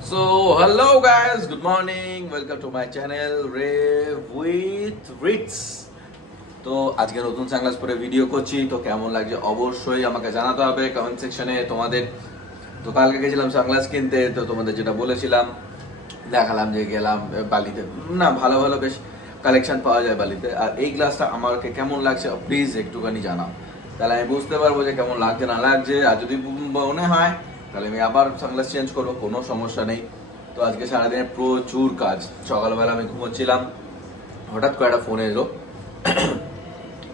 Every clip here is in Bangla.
So hello guys, good morning, welcome to my channel Rave with Ritz. তো আজকে নতুন সানগ্লাস পরে ভিডিও করছি, তো কেমন লাগছে অবশ্যই আমাকে জানাতে হবে কমেন্ট সেকশনে তোমাদের। তো কালকে গেছিলাম সানগ্লাস কিনতে, তো তোমাদের যেটা বলেছিলাম দেখালাম যে গেলাম বালিতে, না ভালো ভালো বেশ কালেকশন পাওয়া যায় বালিতে। আর এই গ্লাসটা আমাকে কেমন লাগছে প্লিজ একটুখানি জানাও, তাহলে আমি বুঝতে পারবো যে কেমন লাগছে না লাগছে। আর যদি মনে হয় তাহলে আমি আবার সানগ্লাস চেঞ্জ করবো, কোনো সমস্যা নেই। তো আজকে সারাদিনে প্রচুর কাজ। সকালবেলা আমি ঘুমোচ্ছিলাম, হঠাৎ করে একটা ফোন এলো।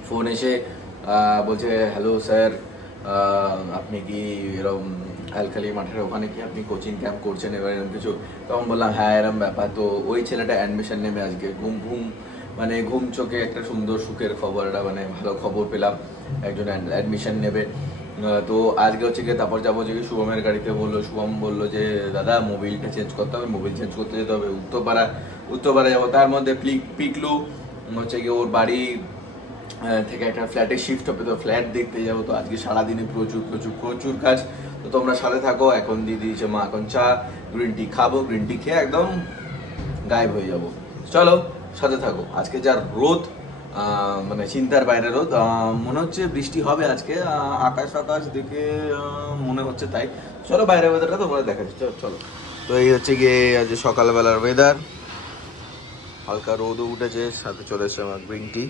ফোন এসে বলছে হ্যালো স্যার, আপনি কি এরকম হালখালি মাঠের ওখানে কি আপনি কোচিং ক্যাম্প করছেন এবার এরকম কিছু? তখন বললাম হ্যাঁ এরকম ব্যাপার। তো ওই ছেলেটা অ্যাডমিশন নেবে আজকে, ঘুম চোখে একটা সুন্দর সুখের খবর, একটা মানে ভালো খবর পেলাম, একজন অ্যাডমিশন নেবে। তো আজকে হচ্ছে গিয়ে তারপর যাবো যে শুভমের গাড়িতে। শুভম বললো যে দাদা মোবিলটা চেঞ্জ করতে হবে, মোবিল চেঞ্জ করতে যেতে হবে উত্তরপাড়া যাবো। তার মধ্যে পিকলু হচ্ছে গিয়ে ওর বাড়ি থেকে একটা ফ্ল্যাটে শিফট হবে, তো ফ্ল্যাট দেখতে যাবো। তো আজকে সারাদিনে প্রচুর প্রচুর প্রচুর কাজ। তো তোমরা সাথে থাকো। এখন দিয়ে দিয়েছে মা এখন চা, গ্রিন টি খাবো, গ্রিন টি খেয়ে একদম গায়েব হয়ে যাবো। চলো সাথে থাকো। আজকে যা রোদ, মানে চিন্তার বাইরে রোদ, মনে হচ্ছে বৃষ্টি হবে আজকে। আকাশ দেখে মনে হচ্ছে তাই। চলো বাইরের ওয়েদারটা তোমরা দেখাচ্ছি, চলো। তো এই হচ্ছে গিয়ে আজ সকালবেলার ওয়েদার, হালকা রোদও উঠেছে, সাথে চলে এসেছে আমার গ্রিন টি।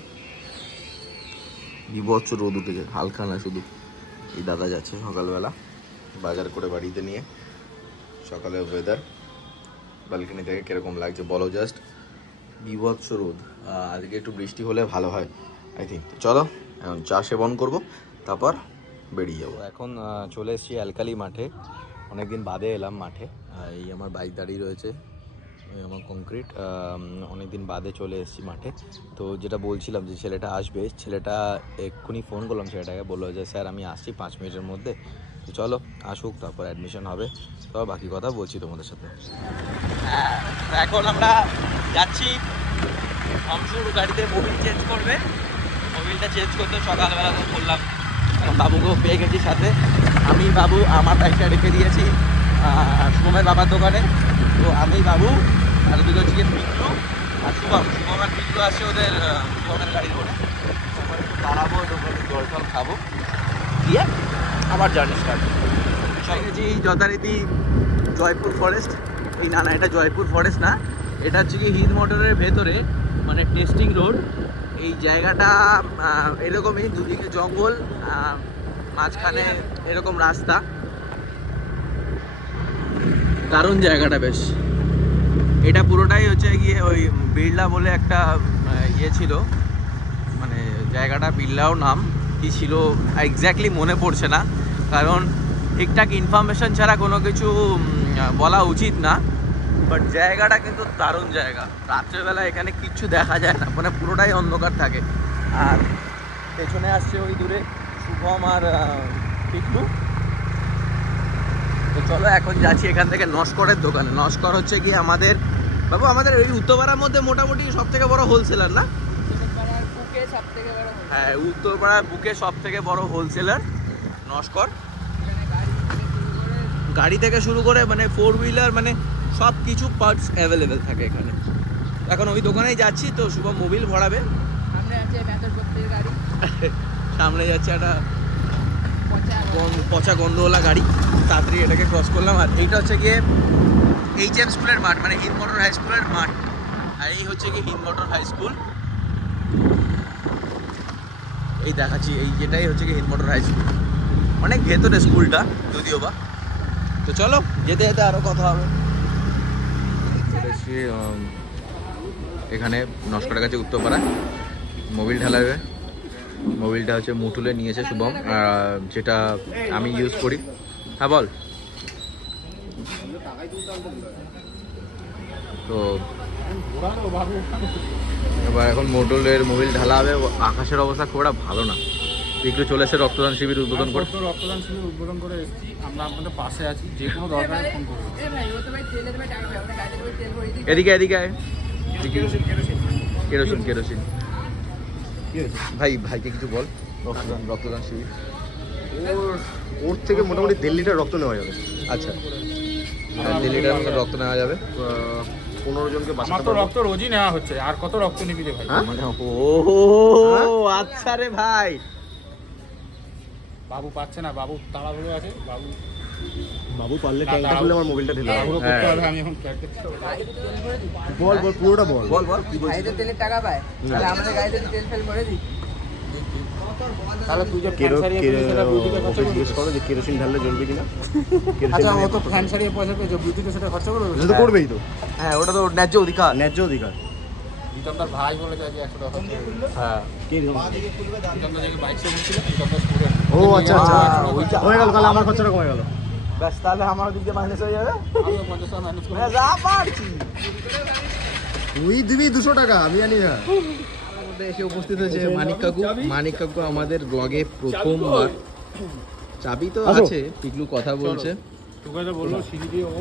বিভৎস রোদ উঠেছে, হালকা না শুধু। এই দাদা যাচ্ছে সকালবেলা বাজার করে বাড়িতে নিয়ে। সকালের ওয়েদার ব্যালকনি থেকে কিরকম লাগছে বলো জাস্ট। বিভৎস রোদ, আজকে একটু বৃষ্টি হলে ভালো হয় আই থিঙ্ক। তো চলো এখন চা সেবন করবো, তারপর বেরিয়ে যাবো। এখন চলে এসেছি অ্যালকালি মাঠে, অনেকদিন বাদে এলাম মাঠে। এই আমার বাইক দাঁড়িয়ে রয়েছে, আমার কংক্রিট, অনেকদিন বাদে চলে এসেছি মাঠে। তো যেটা বলছিলাম যে ছেলেটা আসবে, ছেলেটা এক্ষুনি ফোন করলাম ছেলেটাকে, বললো যে স্যার আমি আসছি 5 মিনিটের মধ্যে। তো চলো আসুক, তারপর অ্যাডমিশন হবে। তো বাকি কথা বলছি তোমাদের সাথে। এখন আমরা যাচ্ছি, অংশুর গাড়িতে মোবিল চেঞ্জ করবে। মোবিলটা চেঞ্জ করতে সকালবেলা তো বললাম, এখন বাবুকেও পেয়ে গেছি সাথে। আমি বাবু আমার বাইকটা রেখে দিয়েছি শুভমের বাবার দোকানে। তো আমি বাবু আর দুটো হচ্ছে গিয়ে পিকলু আর শুভম আর পিকলু আসছে ওদের শুভমের গাড়ি করে। দাঁড়াবো, জল টল খাবো, দিয়ে আমার জার্নি স্টার্ট। গেছি যথারীতি জয়পুর ফরেস্ট। এই না এটা জয়পুর ফরেস্ট না, এটা হচ্ছে কি হিন্দ মোটরের ভেতরে, মানে টেস্টিং রোড। এই জায়গাটা এরকমই, দুদিকে জঙ্গল, মাঝখানে এরকম রাস্তা। দারুণ জায়গাটা বেশ। এটা পুরোটাই হচ্ছে গিয়ে ওই বিড়লা বলে একটা ইয়ে ছিল, মানে জায়গাটা বিড়লাও নাম কি ছিল এক্স্যাক্টলি মনে পড়ছে না, কারণ ঠিকঠাক ইনফরমেশন ছাড়া কোনো কিছু বলা উচিত না। বাট জায়গাটা কিন্তু দারুণ জায়গা। রাত্রেবেলা এখানে কিচ্ছু দেখা যায় না, মানে পুরোটাই অন্ধকার থাকে। আর পেছনে আসছে ওই দূরে শুভম আর পিকলু। তো চলো এখন যাচ্ছি এখান থেকে নস্করের দোকানে। নস্কর হচ্ছে কি আমাদের বাবু, আমাদের এই উত্তরপাড়ার মধ্যে মোটামুটি সব থেকে বড় হোলসেলার না? হ্যাঁ, উত্তরপাড়ার বুকে সব থেকে বড় হোলসেলার নস্কর। গাড়ি থেকে শুরু করে মানে 4 হুইলার, মানে সব কিছু পার্টস অ্যাভেলেবেল থাকে এখানে। এখন ওই দোকানেই যাচ্ছি। তো শুভম মোবিল ভরাবে, সামনে যাচ্ছে একটা পচা গন্ধওয়ালা গাড়ি, তাড়াতাড়ি এটাকে ক্রস করলাম। আর এইটা হচ্ছে গিয়ে HM স্কুলের মাঠ, মানে হিন্দ মোটর হাই স্কুলের মাঠ। আর এই হচ্ছে গিয়ে হিন্দ মোটর হাই স্কুল, এই দেখাচ্ছি, এই যেটাই হচ্ছে গিয়ে হিন্দ মোটর হাই স্কুল। অনেক ভেতরে স্কুলটা যদিও বা। তো চলো যেতে যেতে আরও কথা হবে। এখানে নস্করের কাছে উত্তরপাড়া মোবিল ঢালাবে। মোবিলটা হচ্ছে মুটুলে নিয়েছে শুভম, যেটা আমি ইউজ করি। হ্যাঁ বল। তো এবার এখন মোটুলের মোবিল ঢালা হবে। আকাশের অবস্থা খুব একটা ভালো না। একটু চলে এসে রক্তদান শিবির উদ্বোধন করে, রক্তদান শিবির উদ্বোধন করে এসেছি। আমরা আপনাদের পাশে আছি, যে কোনো দরকারে ফোন করুন। এদিকে কেরোসিন ভাইকে কিছু বল। রক্তদান শিবির ওর থেকে মোটামুটি 1.5 লিটার রক্ত নেওয়া যাবে। আচ্ছা, 1 লিটার মতো রক্ত নেওয়া যাবে। 15 জনকে আমার বাঁচাতে তো পারবো। রক্ত রোজই নেওয়া হচ্ছে, আর কত রক্ত নিবি রে ভাই? ও আচ্ছা রে ভাই, বাবু পাচ্ছে না, বাবু তাড়াহুড়ো আছে, বাবু বাবু পারলে না, ট্যাঙ্কটা তাও- খুলে আমার মোবাইলটা ঢেলে দাও। তাড়াহুড়ো হ্যাঁ। করতে হবে। আমি এখন flight দেখতে হবে। বল বল পুরোটা বল। বল বল কি বলছিস? গাড়িতে তেলের টাকা পায়, তাহলে আমাদের গাড়িতে তেল ফেল করে দিই। তাহলে তুই যে ফ্যান সারিয়ে পেয়েছিস সেটা বিউটিতে খরচা ওকে করে জিজ্ঞেস দিস। করো যে কেরোসিন ঢাললে জ্বলবে কিনা। আচ্ছা ও তো ফ্যান সারিয়ে পয়সা পেয়েছে, বিউটিতে সেটা খরচা করে দেবে। সেটা তো করবেই তো, হ্যাঁ ওটা তো ন্যায্য অধিকার। ন্যায্য অধিকার। বিতমদার ভাই বলে যায় যে 100 টাকা খরচা করে দিবে। হ্যাঁ কে দিল? বিতমদা যে বাইক সেভিং ছিল, বিতমদা স্টুডেন্ট। ও আচ্ছা আচ্ছা, হয়ে গেল, তাহলে আমার খরচাটা কমে গেল। ব্যাস, তাহলে আমার দিক দিয়ে মাইনাস হয়ে যাবে। আমিও 50 টাকা ম্যানেজ করে যা পারছি। তুই দিবি 200 টাকা, আমি জানি না। মধ্যে এসে উপস্থিত হয়েছে মানিক কাকু। মানিক কাকু আমাদের ব্লগে প্রথমবার। চাবি তো আসো। আছে, পিকলু কথা বলছে। তোকে তো বললো সিঁড়ি দিয়ে ও।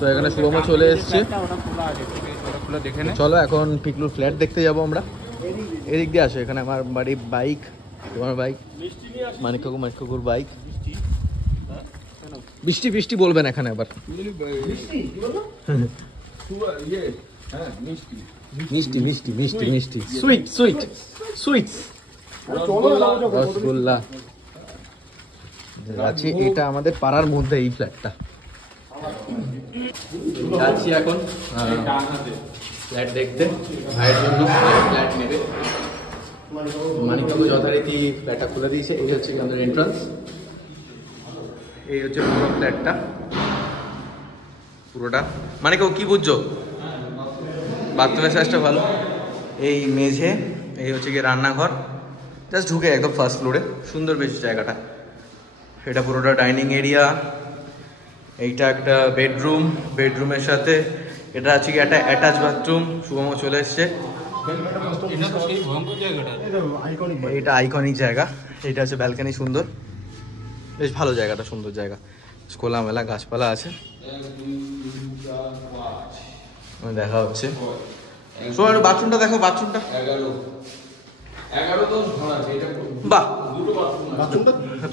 তো এখানে শুভমও চলে এসছে। ওটা খোলা আছে, তুই ওটা খুলে দেখে নে। চলো এখন পিকলুর ফ্ল্যাট দেখতে যাবো আমরা। এদিক দিয়ে আসো, এখানে আমার বাড়ির বাইক, তোমার বাইক, মানিক কাকুর বাইক। বৃষ্টি বৃষ্টি বলবেন এখানে আবার। মিষ্টি মিষ্টি মিষ্টি মিষ্টি সুইট সুইট সুইট রসগোল্লা যাচ্ছি। এটা আমাদের পাড়ার মধ্যে এই ফ্ল্যাটটা। যাচ্ছি এখন ফ্ল্যাট দেখতে, ভাইয়ের জন্য ফ্ল্যাট নেবে। মানিকবাবু যথারীতি ফ্ল্যাটটা খুলে দিয়েছে। এই হচ্ছে আমাদের এন্ট্রান্স, এই হচ্ছে পুরো ফ্ল্যাটটা পুরোটা। মানিকবাবু কি বুঝছো? বাথরুমের সাইজটা ভালো, এই মেঝে, এই হচ্ছে গিয়ে রান্নাঘর, জাস্ট ঢুকে একদম ফার্স্ট ফ্লোরে। সুন্দর বেশ জায়গাটা। এটা পুরোটা ডাইনিং এরিয়া, এইটা একটা বেডরুম, বেডরুমের সাথে এটা আছে কি একটা অ্যাটাচ বাথরুম। শুভম চলে এসছে। এটা তো সেই ভয়ঙ্কর জায়গাটা। এটা আইকনিক জায়গা। এটা হচ্ছে ব্যালকনি, সুন্দর বেশ ভালো জায়গাটা, সুন্দর জায়গা, খোলামেলা গাছপালা আছে। দেখা হচ্ছে শোনো, বাথরুমটা দেখো, বাথরুমটা 11 তো বাহ,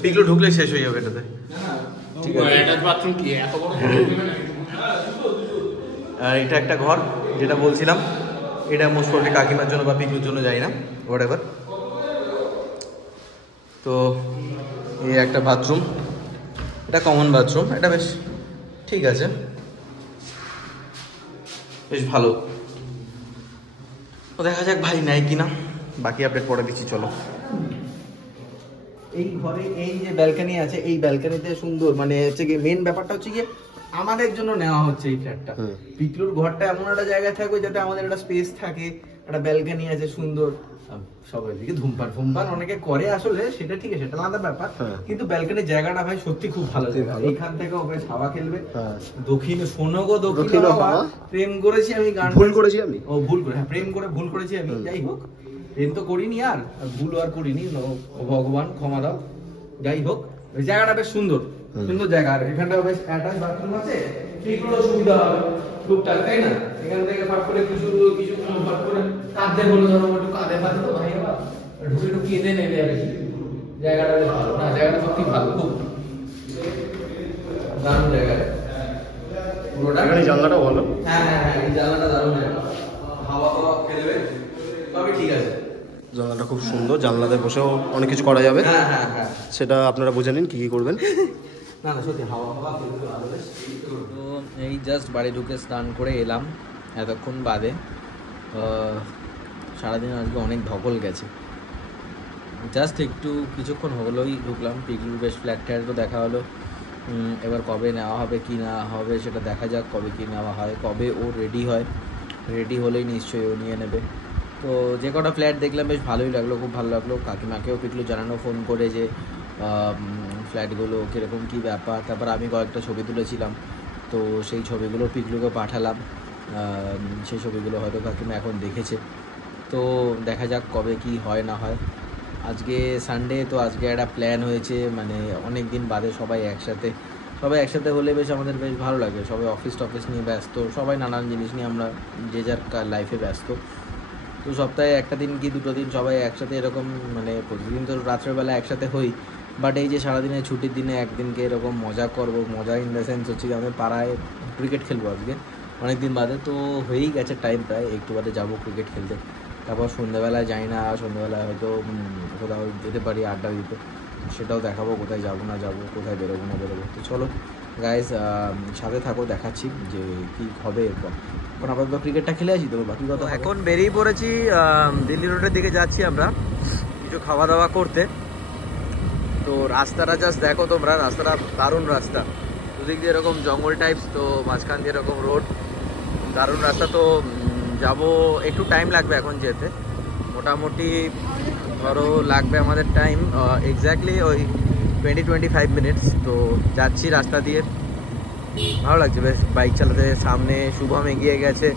পিকলো ঢুকলে শেষ হয়ে যাবে এটাতে। ঠিক আছে, অ্যাটাচ বাথরুম কি এত বড়? আর এটা একটা ঘর, যেটা বলছিলাম। এটা মোস্ট প্রবলি কাকিমার জন্য বা পিকলুর জন্য, যাই না, হোয়াট এভার। তো এই একটা বাথরুম, এটা কমন বাথরুম, এটা বেশ ঠিক আছে, বেশ ভালো। তো দেখা যাক ভাই নেয় কিনা, বাকি আপডেট পরে দিচ্ছি। চলো, এই ঘরে এই যে ব্যালকনি আছে, এই ব্যালকনিতে সুন্দর, মানে হচ্ছে কি মেন ব্যাপারটা হচ্ছে কি আমাদের জন্য নেওয়া হচ্ছে এই ফ্ল্যাটটা। পিকলুর ঘরটা এমন একটা জায়গায় থাকবে যাতে আমাদের একটা স্পেস থাকে, একটা ব্যালকনি আছে সুন্দর। সবাই দিকে ধূমপান ফুমপান অনেকে করে, আসলে সেটা ঠিক আছে, সেটা আলাদা ব্যাপার। কিন্তু ব্যালকনির জায়গাটা ভাই সত্যি খুব ভালো জায়গা। এখান থেকে ও বেশ হাওয়া খেলবে। দক্ষিণ শোনো গো, দক্ষিণ হাওয়া। প্রেম করেছি আমি, গান ভুল করেছি আমি। ও ভুল করে, হ্যাঁ প্রেম করে ভুল করেছি আমি। যাই হোক, প্রেম তো করিনি আর ভুল আর করিনি, ও ভগবান ক্ষমা দাও। যাই হোক, ওই জায়গাটা বেশ সুন্দর, সুন্দর জায়গা। আর এখানটা বেশ অ্যাটাচ বাথরুম আছে, সেগুলো সুবিধা হবে টুকটাক, তাই না? এখান থেকে ফাট করে কিছু কিছু ফাট করে কাঁদতে বলে ধরো, একটু কাঁদে ফাঁদে তো ভাই আবার ঢুকে ঢুকে কেঁদে নেবে আর কি। জায়গাটা বেশ ভালো, না জায়গাটা সত্যি ভালো, খুব দারুণ জায়গা পুরোটা। এখানে জানলাটা ভালো। হ্যাঁ হ্যাঁ হ্যাঁ, এই জায়গাটা দারুণ জায়গা, হাওয়া ফাওয়া খেলবে, তবে ঠিক আছে। জানলাটা খুব সুন্দর, জানলাতে বসেও অনেক কিছু করা যাবে। হ্যাঁ হ্যাঁ হ্যাঁ, সেটা আপনারা বুঝে নিন কি কি করবেন। না না সত্যি হাওয়া হাওয়া খেলবে ভালো বেশ। তো এই জাস্ট বাড়ি ঢুকে স্নান করে এলাম এতক্ষণ বাদে। সারাদিন আজকে অনেক ধকল গেছে। জাস্ট একটু কিছুক্ষণ হলোই ঢুকলাম। পিকলুর বেশ ফ্ল্যাট ট্যাটও দেখা হলো। এবার কবে নেওয়া হবে কি না হবে সেটা দেখা যাক, কবে কি নেওয়া হয়, কবে ও রেডি হয়। রেডি হলেই নিশ্চয়ই ও নিয়ে নেবে। তো যে কটা ফ্ল্যাট দেখলাম বেশ ভালোই লাগলো, খুব ভালো লাগলো। কাকিমাকেও পিকলু জানানো ফোন করে যে ফ্ল্যাটগুলো কীরকম কী ব্যাপার। তারপর আমি কয়েকটা ছবি তুলেছিলাম, তো সেই ছবিগুলো পিকলুকে পাঠালাম। সেই ছবিগুলো হয়তো কাকিমা এখন দেখেছে। তো দেখা যাক কবে কি হয় না হয়। আজকে সানডে, তো আজকে একটা প্ল্যান হয়েছে, মানে অনেক দিন বাদে সবাই একসাথে হলে বেশ আমাদের বেশ ভালো লাগে। সবাই অফিস টফিস নিয়ে ব্যস্ত, সবাই নানান জিনিস নিয়ে আমরা যে যার লাইফে ব্যস্ত। তো সপ্তাহে একটা দিন কি দুটো দিন সবাই একসাথে এরকম, মানে প্রতিদিন তো রাত্রেবেলা একসাথে হই, বাট এই যে সারাদিনের ছুটির দিনে একদিনকে এরকম মজা করব, মজা ইন দ্য সেন্স হচ্ছে যে আমি পাড়ায় ক্রিকেট খেলবো আজকে অনেক দিন বাদে। তো হয়েই গেছে টাইম, প্রায় একটু বাদে যাবো ক্রিকেট খেলতে। তারপর সন্ধ্যাবেলায় যাই না, সন্ধ্যাবেলায় হয়তো কোথাও যেতে পারি আড্ডা দিতে, সেটাও দেখাবো কোথায় যাবো না যাবো, কোথায় বেরোবো না বেরোবো। তো চলো গাইজ সাথে থাকো, দেখাচ্ছি যে কী হবে এরপর। এখন আপাতত ক্রিকেটটা খেলে আসি, তবে বাকি কথা এখন বেরিয়ে পড়েছি, দিল্লি রোডের দিকে যাচ্ছি আমরা কিছু খাওয়া দাওয়া করতে। তো রাস্তাটা জাস্ট দেখো তোমরা, রাস্তাটা দারুণ রাস্তা, দুদিক দিয়ে এরকম জঙ্গল টাইপস, তো মাঝখান দিয়ে এরকম রোড, দারুণ রাস্তা। তো যাব, একটু টাইম লাগবে এখন যেতে, মোটামুটি ধরো লাগবে আমাদের টাইম এক্স্যাক্টলি ওই 20-25 মিনিটস। তো যাচ্ছি রাস্তা দিয়ে, ভালো লাগছে বেশ বাইক চালাতে। সামনে শুভম এগিয়ে গেছে,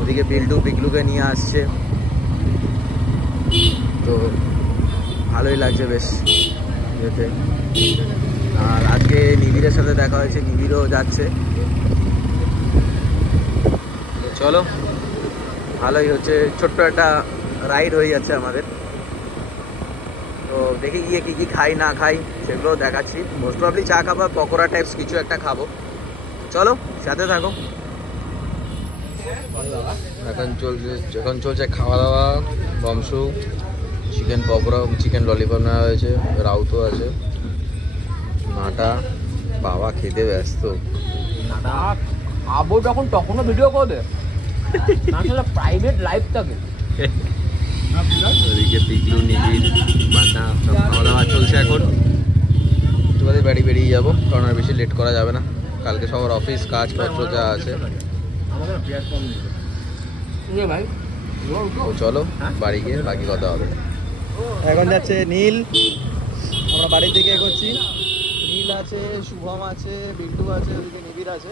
ওদিকে বিগলুকে নিয়ে আসছে, তো ভালোই লাগছে বেশ যেতে। আর আজকে নিবিড়ের সাথে দেখা হয়েছে, নিবিড়ও যাচ্ছে। চলো ভালোই হচ্ছে, ছোট্ট একটা রাইড হয়ে যাচ্ছে আমাদের। তো দেখি গিয়ে কী কী খাই না খাই সেগুলো দেখাচ্ছি। মোস্ট প্রবলি চা খাবার, পকোড়া টাইপস কিছু একটা খাবো। চলো সাথে থাকো। এখন চলছে খাওয়া দাওয়া। বংশু চিকেন পকোড়া, চিকেন ললিপপ নেওয়া হয়েছে, রাউতও আছে, নাটা বাবা খেতে ব্যস্ত। নাটা আবু যখন তখনও ভিডিও করে না, আসলে প্রাইভেট লাইফ থাকে। ওদিকে পিকলু, নিবিড়, মান্না সব খাওয়া দাওয়া চলছে। এখন একটু বাদে বাড়ি বেরিয়ে যাবো, কারণ আর বেশি লেট করা যাবে না, কালকে সবার অফিস কাজপত্র যা আছে। ভাই তো চলো বাড়ি গিয়ে বাকি কথা হবে। এখন যাচ্ছে নীল, আমরা বাড়ির দিকে এগোচ্ছি। নীল আছে, শুভম আছে, বিল্টু আছে, ওদিকে নিবিড় আছে।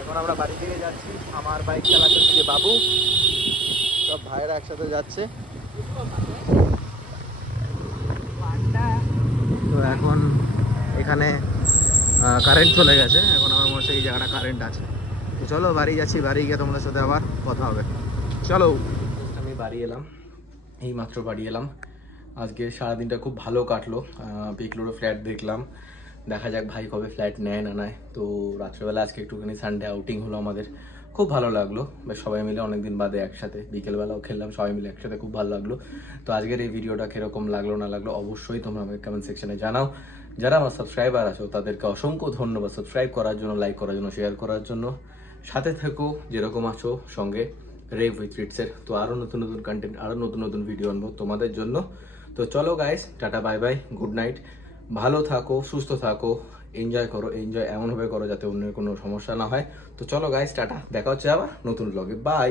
এখন আমরা বাড়ির দিকে যাচ্ছি। আমার বাইক চালাচ্ছে ওদিকে বাবু, সব ভাইয়েরা একসাথে যাচ্ছে। তো এখন এখানে কারেন্ট চলে গেছে, এখন আমার মনে হচ্ছে এই জায়গাটা কারেন্ট আছে। তো চলো বাড়ি যাচ্ছি, বাড়ি গিয়ে তোমাদের সাথে আবার কথা হবে। চলো আমি বাড়ি এলাম, এই মাত্র বাড়ি এলাম। আজকে সারাদিনটা খুব ভালো কাটলো, পিকলুরও ফ্ল্যাট দেখলাম, দেখা যাক ভাই কবে ফ্ল্যাট নেয় না নেয়। তো রাত্রেবেলা আজকে একটুখানি সানডে আউটিং হলো আমাদের, খুব ভালো লাগলো বেশ, সবাই মিলে অনেকদিন বাদে একসাথে। বিকেলবেলাও খেললাম সবাই মিলে একসাথে, খুব ভালো লাগলো। তো আজকের এই ভিডিওটা কীরকম লাগলো না লাগলো অবশ্যই তোমরা আমাকে কমেন্ট সেকশনে জানাও। যারা আমার সাবস্ক্রাইবার আছো তাদেরকে অসংখ্য ধন্যবাদ সাবস্ক্রাইব করার জন্য, লাইক করার জন্য, শেয়ার করার জন্য। সাথে থেকো যেরকম আছো সঙ্গে রেভ উইথ রিটসের। তো আরও নতুন নতুন কন্টেন্ট, আরও নতুন নতুন ভিডিও আনবো তোমাদের জন্য। তো চলো guys, tata bye bye, good night, ভালো থাকো, সুস্থ থাকো, এনজয় করো, এনজয় এমনভাবে করো যাতে অন্যের কোনো সমস্যা না হয়। তো চলো গাইস, টাটা, দেখা হচ্ছে আবার নতুন ব্লগে, বাই।